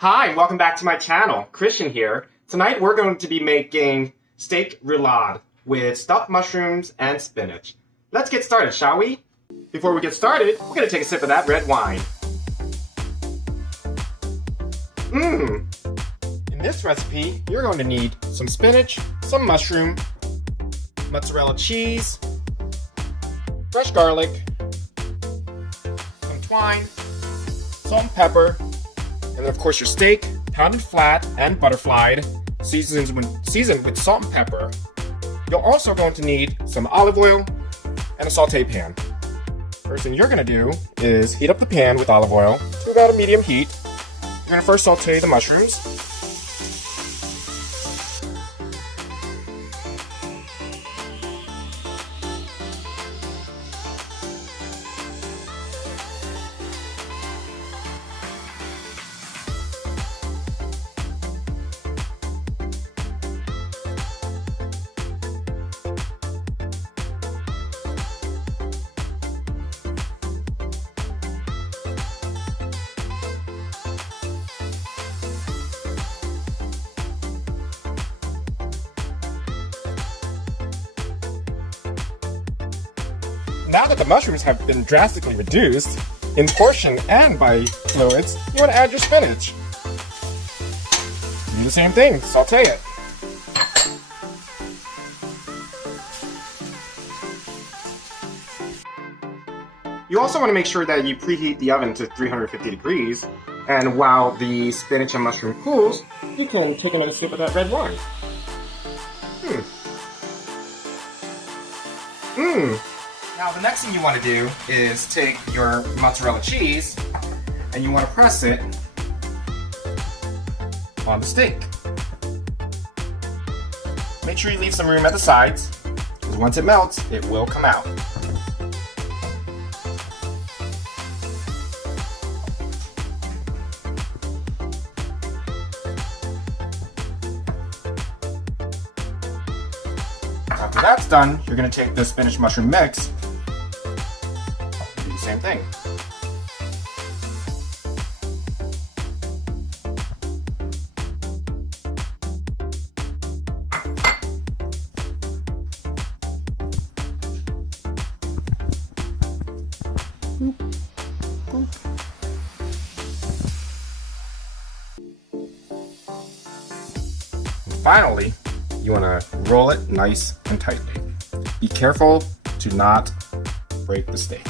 Hi, welcome back to my channel. Christian here. Tonight we're going to be making steak roulade with stuffed mushrooms and spinach. Let's get started, shall we? Before we get started, we're going to take a sip of that red wine. In this recipe, you're going to need some spinach, some mushroom, mozzarella cheese, fresh garlic, some thyme, salt and pepper, and then of course your steak, pounded flat and butterflied, seasoned with salt and pepper. You're also going to need some olive oil and a saute pan. First thing you're going to do is heat up the pan with olive oil to about a medium heat. You're going to first saute the mushrooms. Now that the mushrooms have been drastically reduced in portion and by fluids, you want to add your spinach. Do the same thing, saute it. You also want to make sure that you preheat the oven to 350 degrees, and while the spinach and mushroom cools, you can take another sip of that red wine. Now the next thing you want to do is take your mozzarella cheese and you want to press it on the steak. Make sure you leave some room at the sides, because once it melts, it will come out. After that's done, you're going to take the spinach mushroom mix. Do the same thing. And finally, you want to roll it nice and tightly. Be careful to not break the steak.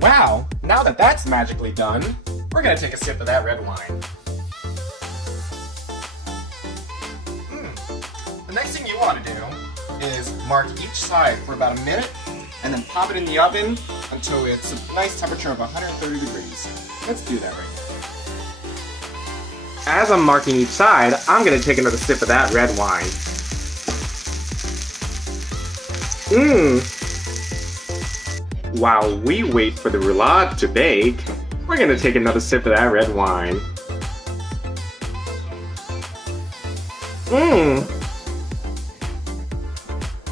Wow, now that that's magically done, we're going to take a sip of that red wine. The next thing you want to do is mark each side for about a minute and then pop it in the oven until it's a nice temperature of 130 degrees. Let's do that right now. As I'm marking each side, I'm going to take another sip of that red wine. While we wait for the roulade to bake, we're going to take another sip of that red wine.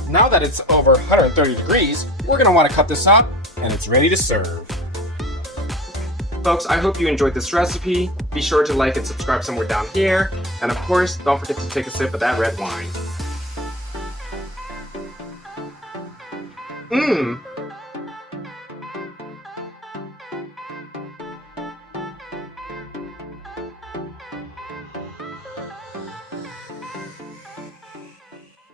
Now that it's over 130 degrees, we're going to want to cut this up, and it's ready to serve. Folks, I hope you enjoyed this recipe. Be sure to like and subscribe somewhere down here. And of course, don't forget to take a sip of that red wine.